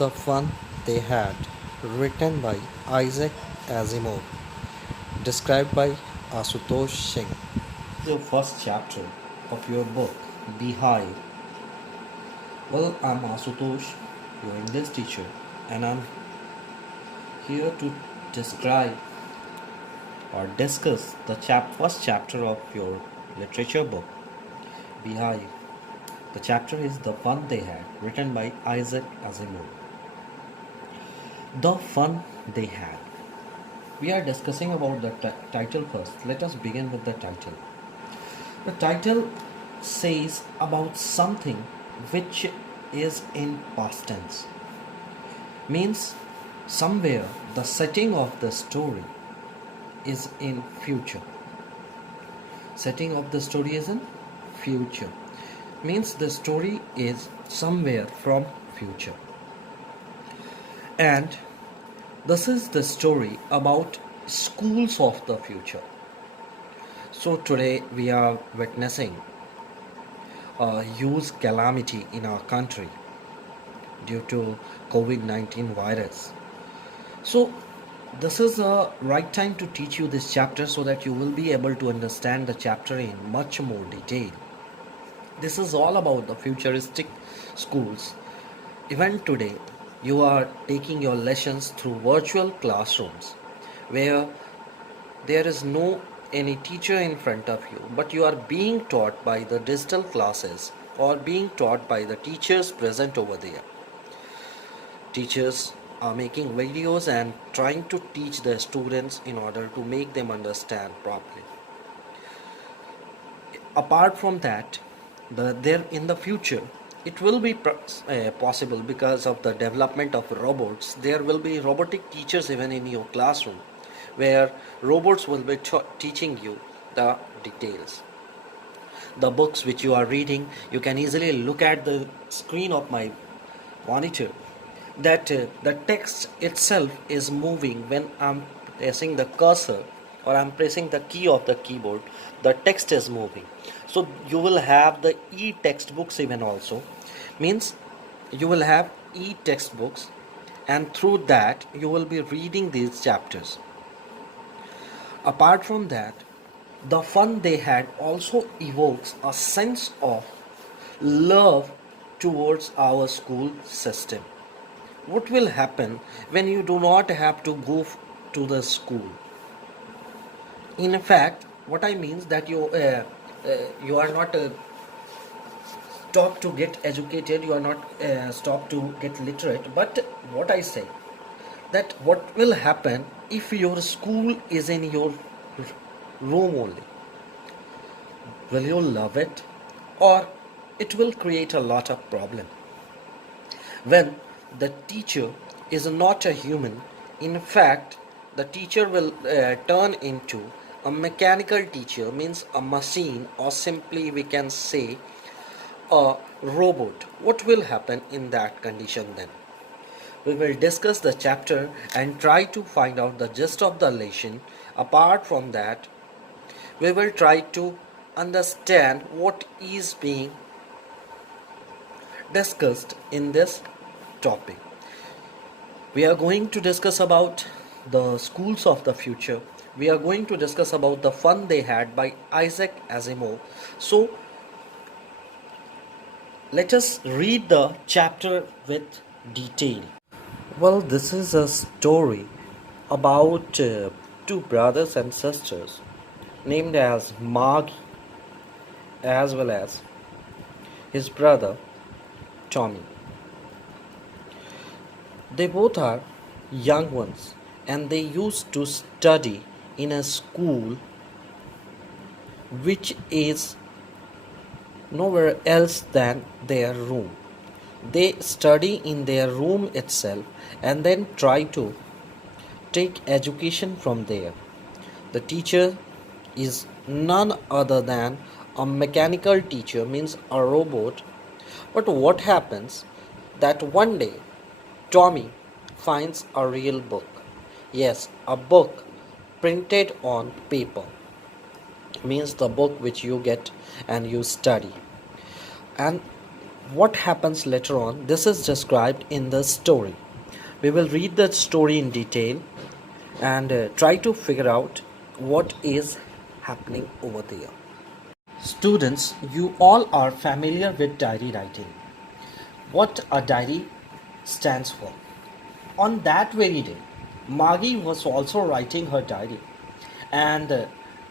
The Fun They Had, written by Isaac Asimov, described by Asutosh Singh. The first chapter of your book, Beehive. Well, I'm Asutosh, your English teacher, and I'm here to describe or discuss the first chapter of your literature book, Beehive. The chapter is The Fun They Had, written by Isaac Asimov. The fun they had. We are discussing about the title first. Let us begin with the title. The title says about something which is in past tense. Means somewhere the setting of the story is in future. Setting of the story is in future. Means the story is somewhere from future. And this is the story about schools of the future. So today we are witnessing a huge calamity in our country due to COVID-19 virus. So this is the right time to teach you this chapter so that you will be able to understand the chapter in much more detail. This is all about the futuristic schools. Even today, you are taking your lessons through virtual classrooms where there is no any teacher in front of you, but you are being taught by the digital classes or being taught by the teachers present over there. Teachers are making videos and trying to teach the students in order to make them understand properly. Apart from that, there in the future it will be possible because of the development of robots. There will be robotic teachers even in your classroom where robots will be teaching you the details. The books which you are reading, you can easily look at the screen of my monitor that the text itself is moving when I'm pressing the cursor or I'm pressing the key of the keyboard. The text is moving. So you will have the e-textbooks even also. Means you will have e-textbooks, and through that you will be reading these chapters. Apart from that, the fun they had also evokes a sense of love towards our school system. What will happen when you do not have to go to the school? In fact, what I mean is that you are not stopped to get educated, you are not stopped to get literate. But what I say, that what will happen if your school is in your room only? Will you love it, or it will create a lot of problem when the teacher is not a human? In fact, the teacher will turn into a mechanical teacher, means a machine, or simply we can say a robot. What will happen in that condition then? We will discuss the chapter and try to find out the gist of the lesson. Apart from that, we will try to understand what is being discussed in this topic. We are going to discuss about the schools of the future. We are going to discuss about the fun they had by Isaac Asimov. So let us read the chapter with detail. Well, this is a story about two brothers and sisters named as Mark as well as his brother Tommy. They both are young ones and they used to study in a school which is nowhere else than their room. They study in their room itself and then try to take education from there. The teacher is none other than a mechanical teacher, means a robot. But what happens that one day Tommy finds a real book. Yes, a book printed on paper, means the book which you get and you study. And what happens later on, this is described in the story. We will read the story in detail and try to figure out what is happening over there. Students, you all are familiar with diary writing. What a diary stands for. On that very day, Maggie was also writing her diary, and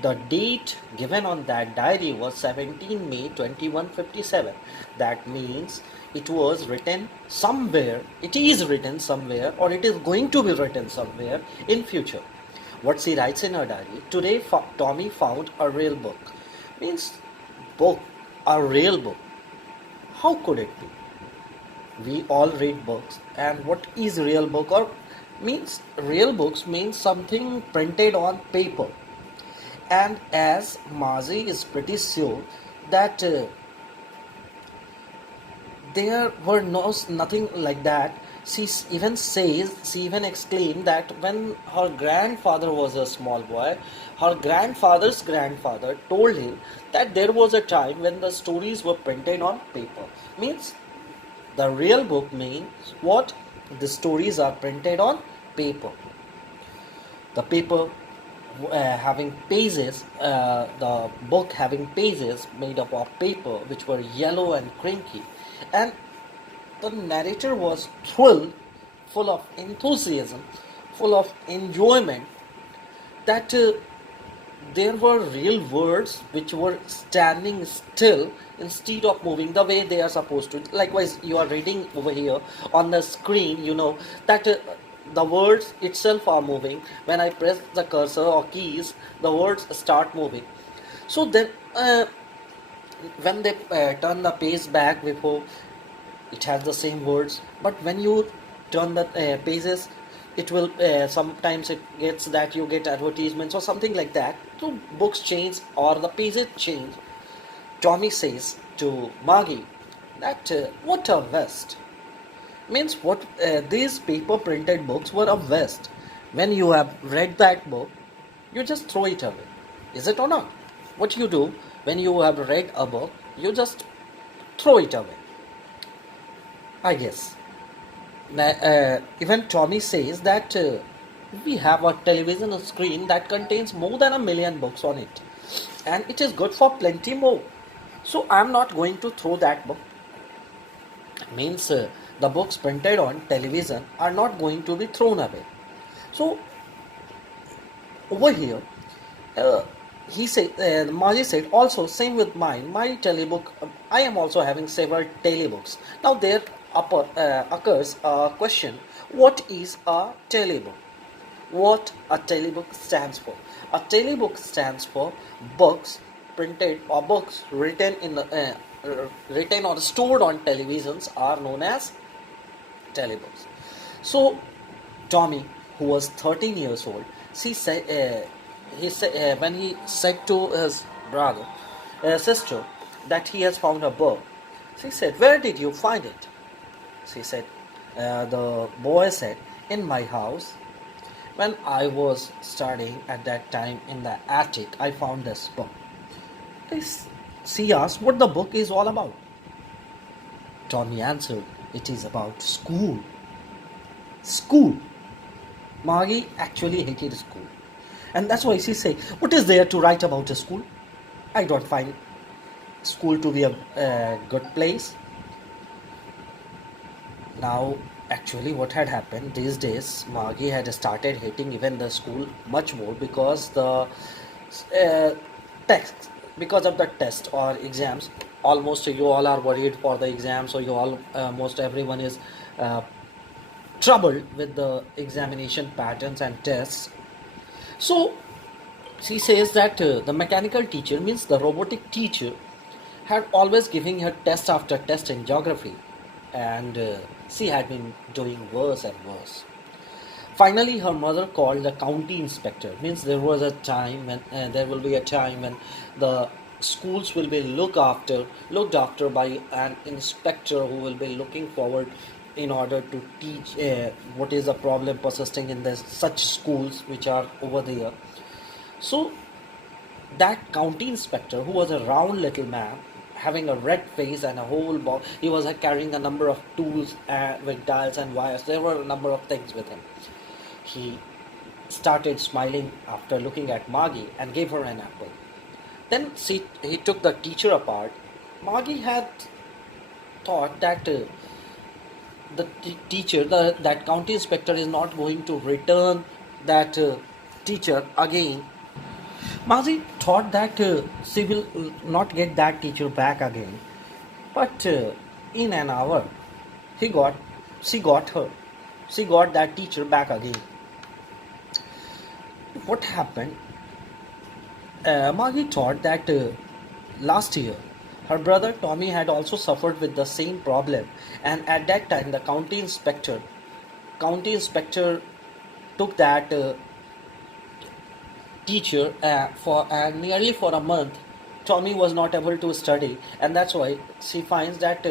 the date given on that diary was 17 May 2157. That means it was written somewhere, it is written somewhere, or it is going to be written somewhere in future. What she writes in her diary: today Tommy found a real book. Means book, a real book. How could it be? We all read books, and what is real book? Or means real books means something printed on paper. And as Mazi is pretty sure that there were nothing like that, she even exclaimed that when her grandfather was a small boy, her grandfather's grandfather told him that there was a time when the stories were printed on paper. Means the real book means what? The stories are printed on paper. The paper having pages, the book having pages made up of paper which were yellow and crinky. And the narrator was thrilled, full of enthusiasm, full of enjoyment, that there were real words which were standing still instead of moving the way they are supposed to. Likewise, you are reading over here on the screen, you know that the words itself are moving. When I press the cursor or keys, the words start moving. So then when they turn the page back before, it has the same words, but when you turn the pages, it will sometimes it gets that you get advertisements or something like that. So books change or the pages change. Tommy says to Maggie that what a waste. Means what, these paper printed books were a waste. When you have read that book, you just throw it away. Is it or not? What you do when you have read a book, you just throw it away, I guess. Even Tommy says that we have a television screen that contains more than 1 million books on it, and it is good for plenty more. So I'm not going to throw that book. Means the books printed on television are not going to be thrown away. So over here, uh, he said, Maji said, also same with mine. My telebook, I am also having several telebooks. Now there occurs a question: what is a telebook? What a telebook stands for? A telebook stands for books printed or books written in the written or stored on televisions are known as telebooks. So Tommy, who was 13 years old, when he said to his brother, sister, that he has found a book, she said, "Where did you find it?" She said, the boy said, "In my house. When I was studying at that time in the attic, I found this book." She asked what the book is all about. Tommy answered, "It is about school." School. Maggie actually hated school. And that's why she said, "What is there to write about a school? I don't find school to be a good place." Now, actually, what had happened these days, Maggie had started hating even the school much more because text, because of the test or exams. Almost you all are worried for the exams, or you all, most everyone is uh, troubled with the examination patterns and tests. So she says that the mechanical teacher, means the robotic teacher, had always giving her test after test in geography, and she had been doing worse and worse. Finally, her mother called the county inspector. Means there was a time when there will be a time when the schools will be looked after by an inspector who will be looking forward in order to teach what is the problem persisting in such schools which are over there. So that county inspector, who was a round little man, having a red face and a whole box. He was carrying a number of tools with dials and wires. There were a number of things with him. He started smiling after looking at Margie and gave her an apple. Then he took the teacher apart. Margie had thought that that county inspector is not going to return that teacher again. Margie thought that she will not get that teacher back again. But in an hour, he got, she got her. She got that teacher back again. What happened? Margie thought that last year her brother Tommy had also suffered with the same problem, and at that time the county inspector took that teacher for nearly for a month. Tommy was not able to study, and that's why she finds that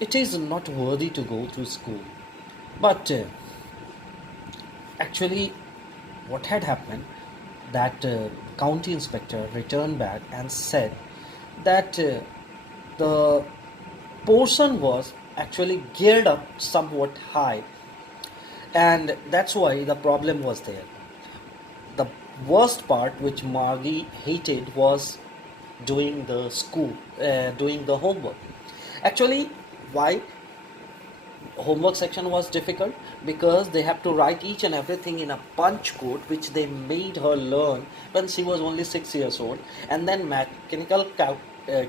it is not worthy to go to school. But actually, what had happened, that county inspector returned back and said that the portion was actually geared up somewhat high, and that's why the problem was there. The worst part which Margie hated was doing the homework. Actually, why homework section was difficult? Because they have to write each and everything in a punch code which they made her learn when she was only 6 years old, and then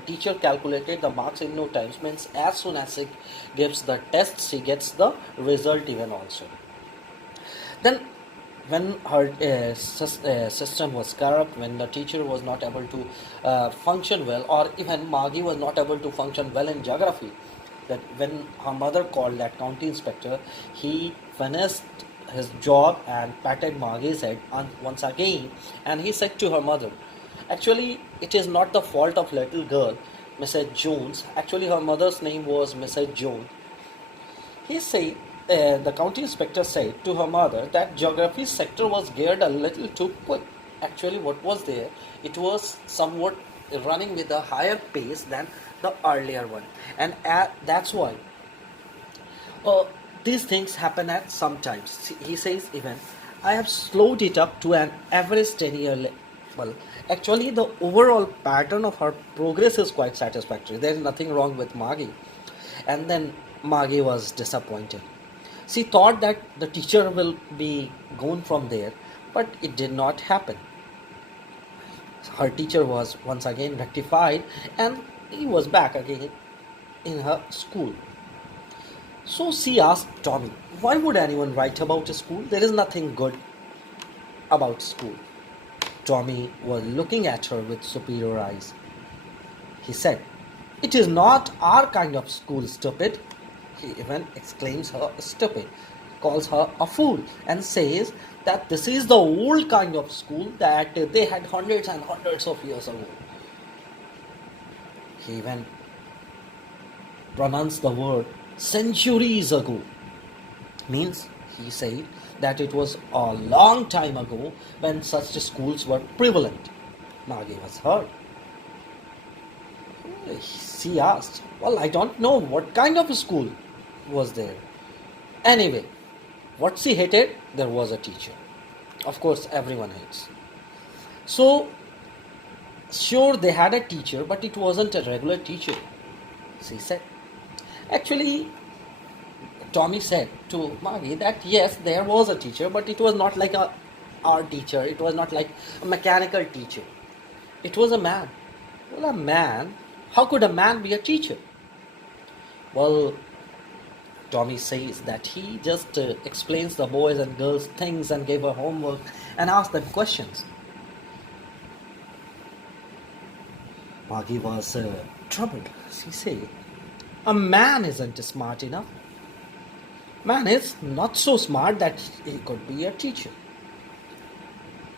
teacher calculated the marks in no time. Means as soon as she gives the test, she gets the result even also. Then when her system was corrupt, when the teacher was not able to function well, or even Margie was not able to function well in geography, that when her mother called that county inspector, he finished his job and patted Margie's head once again, and he said to her mother, actually it is not the fault of little girl Mrs. Jones. Actually her mother's name was Mrs. Jones. He said, the county inspector said to her mother that geography sector was geared a little too quick. Actually what was there, it was somewhat running with a higher pace than the earlier one, and that's why these things happen at sometimes. He says even I have slowed it up to an average 10-year level. Actually the overall pattern of her progress is quite satisfactory. There is nothing wrong with Margie. And then Margie was disappointed. She thought that the teacher will be gone from there, but it did not happen. Her teacher was once again rectified, and he was back again in her school. So she asked Tommy, why would anyone write about a school? There is nothing good about school. Tommy was looking at her with superior eyes. He said, it is not our kind of school, stupid. He even exclaims her stupid, calls her a fool, and says that this is the old kind of school that they had hundreds and hundreds of years ago. He even pronounced the word centuries ago. Means he said that it was a long time ago when such schools were prevalent. Margie was hurt. She asked, well, I don't know what kind of a school was there. Anyway, what she hated, there was a teacher. Of course, everyone hates. So, sure, they had a teacher, but it wasn't a regular teacher, she said. Actually, Tommy said to Margie that yes, there was a teacher, but it was not like a art teacher. It was not like a mechanical teacher. It was a man. Well, a man? How could a man be a teacher? Well, Tommy says that he just explains the boys and girls things and gave her homework and asked them questions. Margie was troubled. She said, a man isn't smart enough. Man is not so smart that he could be a teacher.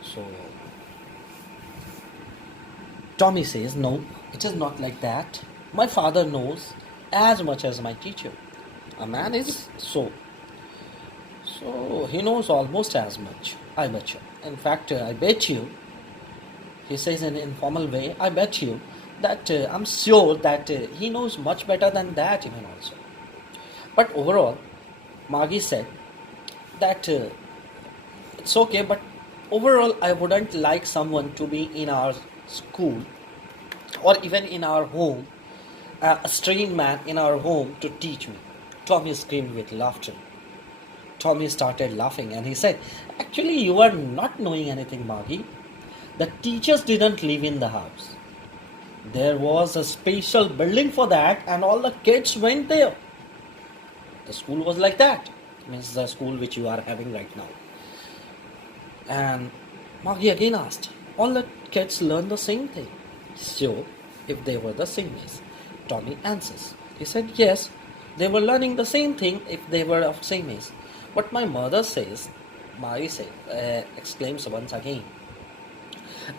So, Tommy says, no, it is not like that. My father knows as much as my teacher. A man is so. So, he knows almost as much. I bet you. In fact, I bet you He says in an informal way, I bet you that I'm sure that he knows much better than that even also. But overall, Maggie said that it's okay, but overall, I wouldn't like someone to be in our school or even in our home, a strange man in our home to teach me. Tommy screamed with laughter. Tommy started laughing and he said, actually, you are not knowing anything, Maggie. The teachers didn't live in the house. There was a special building for that, and all the kids went there. The school was like that. Means the school which you are having right now. And Maggie again asked, all the kids learn the same thing. So, if they were the same age, Tommy answers. He said, yes, they were learning the same thing if they were of same age. But my mother says, Maggie exclaims once again,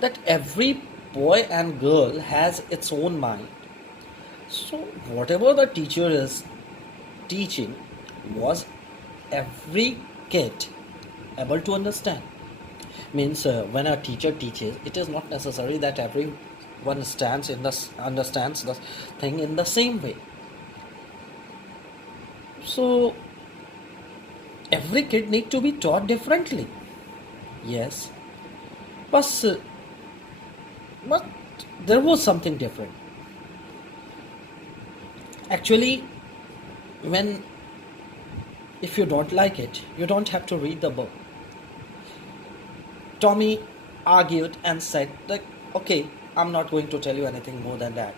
that every boy and girl has its own mind. So, whatever the teacher is teaching was every kid able to understand. Means when a teacher teaches, it is not necessary that everyone understands the thing in the same way. So every kid need to be taught differently. Yes, but there was something different. Actually, when if you don't like it, you don't have to read the book. Tommy argued and said that, okay, I'm not going to tell you anything more than that.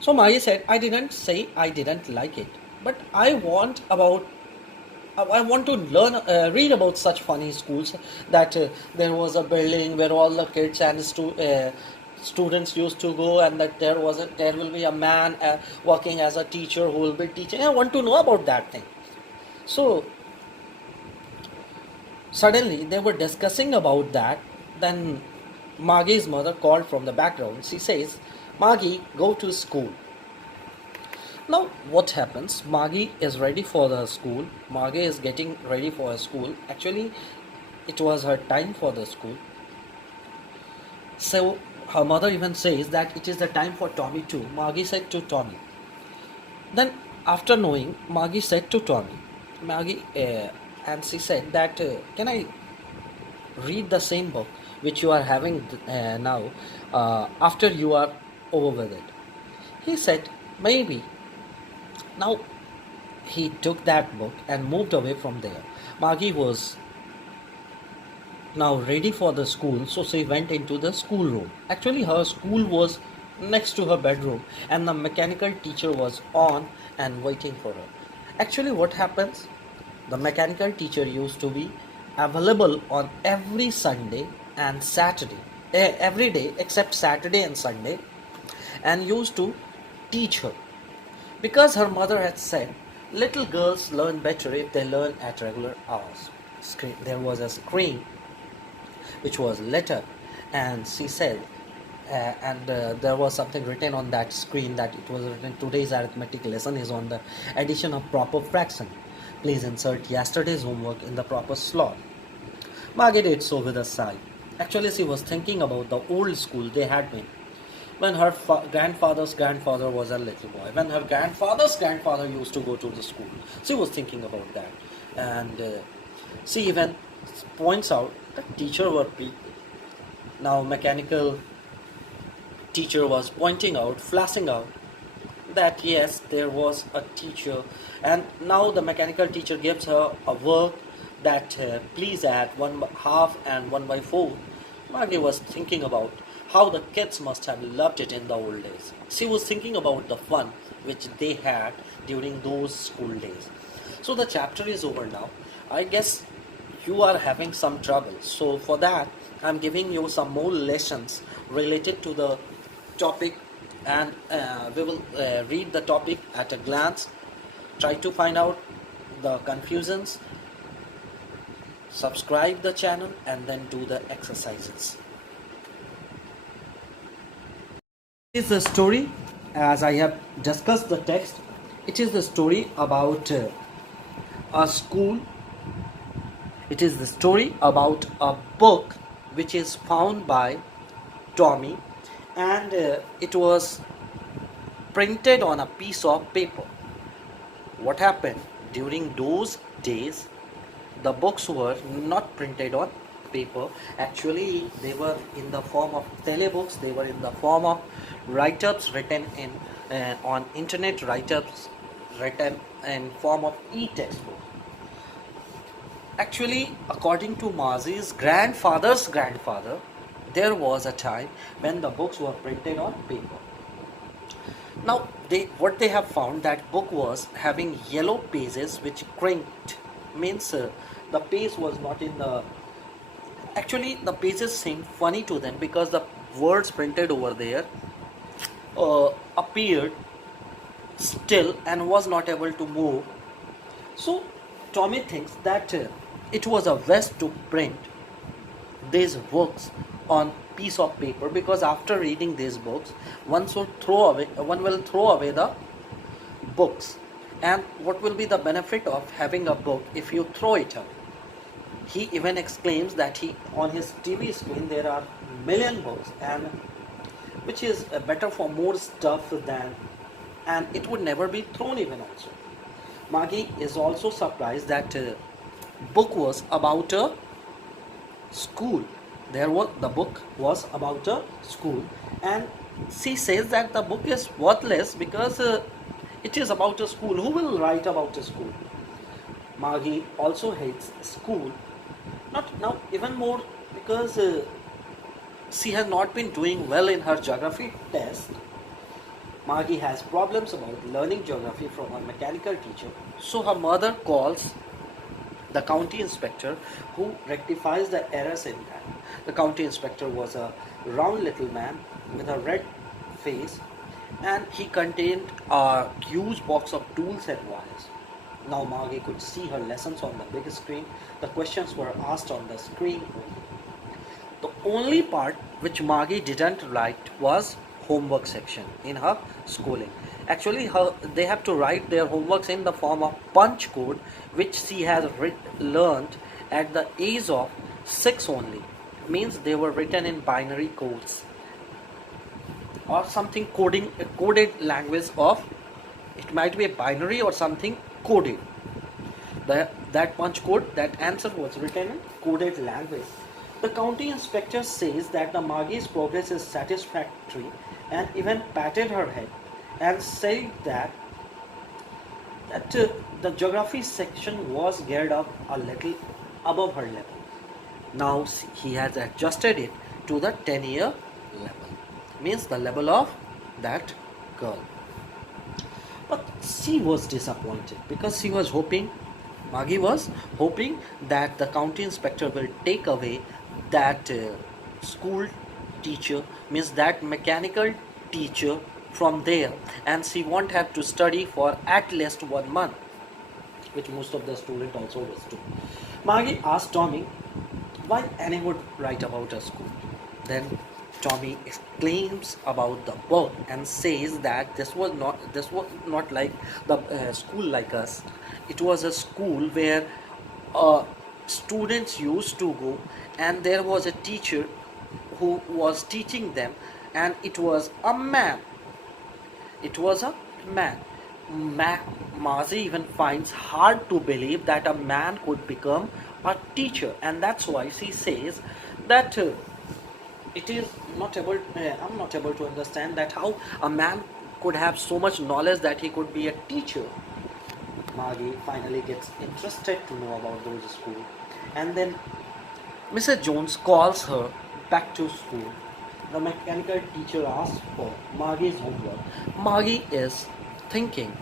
So Maya said, I didn't say I didn't like it, but I want to read about such funny schools that there was a building where all the kids and students used to go, and that there will be a man working as a teacher who will be teaching. I want to know about that thing. So suddenly they were discussing about that. Then Maggie's mother called from the background. She says, Maggie, go to school. Now what happens? Maggie is ready for the school. Maggie is getting ready for her school. Actually, it was her time for the school. So her mother even says that it is the time for Tommy too. Maggie said to Tommy. Then after knowing, Maggie said to Tommy, and she said that can I read the same book which you are having now after you are over with it? He said, maybe. Now he took that book and moved away from there. Maggie was now ready for the school, so she went into the schoolroom. Actually, her school was next to her bedroom, and the mechanical teacher was on and waiting for her. Actually, what happens? The mechanical teacher used to be available on every Sunday and Saturday, every day except Saturday and Sunday, and used to teach her. Because her mother had said, little girls learn better if they learn at regular hours. There was a screen which was letter, and she said, there was something written on that screen that it was written, today's arithmetic lesson is on the addition of proper fraction. Please insert yesterday's homework in the proper slot. Margaret did so with a sigh. Actually, she was thinking about the old school they had been when her grandfather's grandfather was a little boy. When her grandfather's grandfather used to go to the school. She was thinking about that. And she even points out that teacher were people. Now mechanical teacher was pointing out, flashing out that yes, there was a teacher, and now the mechanical teacher gives her a work that please add 1/2 and 1/4. Margie was thinking about how the kids must have loved it in the old days. She was thinking about the fun which they had during those school days. So the chapter is over now. I guess you are having some trouble. So for that, I'm giving you some more lessons related to the topic, and we will read the topic at a glance, try to find out the confusions, subscribe the channel, and then do the exercises. This is the story, as I have discussed the text. It is the story about a school. It is the story about a book which is found by Tommy, and it was printed on a piece of paper. What happened during those days? The books were not printed on paper. Actually, they were in the form of telebooks. They were in the form of write-ups written in on internet, write-ups written in form of e-textbook. Actually, according to Mazi's grandfather's grandfather, there was a time when the books were printed on paper. Now, what they have found, that book was having yellow pages which crinked, means the page was not in the. Actually, the pages seemed funny to them because the words printed over there appeared still and was not able to move. So Tommy thinks that it was a waste to print these books on piece of paper, because after reading these books one will throw away the books, and what will be the benefit of having a book if you throw it away? He even exclaims that he on his TV screen there are million books, and which is better for more stuff than, and it would never be thrown even also. Maggie is also surprised that book was about a school. The book was about a school, and she says that the book is worthless because it is about a school. Who will write about a school? Maggie also hates school, not now even more because she has not been doing well in her geography test. Maggie has problems about learning geography from her mechanical teacher, so her mother calls the county inspector, who rectifies the errors in that. The county inspector was a round little man with a red face, and he contained a huge box of tools and wires. Now Maggie could see her lessons on the big screen. The questions were asked on the screen only. The only part which Maggie didn't write was homework section in her schooling. Actually, they have to write their homeworks in the form of punch code, which she has learned at the age of 6 only. Means they were written in binary codes or something coded language of, it might be a binary or something coded. That punch code, that answer was written in coded language. The county inspector says that the Maggie's progress is satisfactory, and even patted her head and said that the geography section was geared up a little above her level. Now he has adjusted it to the 10-year level, means the level of that girl. But she was disappointed because Maggie was hoping that the county inspector will take away that school teacher, means that mechanical teacher from there, and she won't have to study for at least 1 month, which most of the students also was do. Maggie asked Tommy why Annie would write about a school. Then Tommy exclaims about the book and says that this was not like the school like us. It was a school where students used to go, and there was a teacher who was teaching them, and it was a man. It was a man. Mazi even finds hard to believe that a man could become a teacher, and that's why she says that it is not able. I'm not able to understand that how a man could have so much knowledge that he could be a teacher. Maggie finally gets interested to know about those schools, and then Mrs. Jones calls her back to school. The mechanical teacher asks for Maggie's homework. Maggie is thinking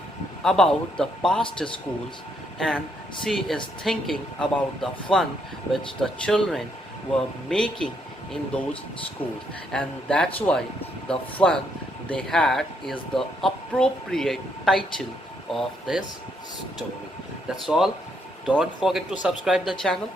about the past schools, and she is thinking about the fun which the children were making in those schools, and that's why the fun they had is the appropriate title of this story. That's all. Don't forget to subscribe the channel.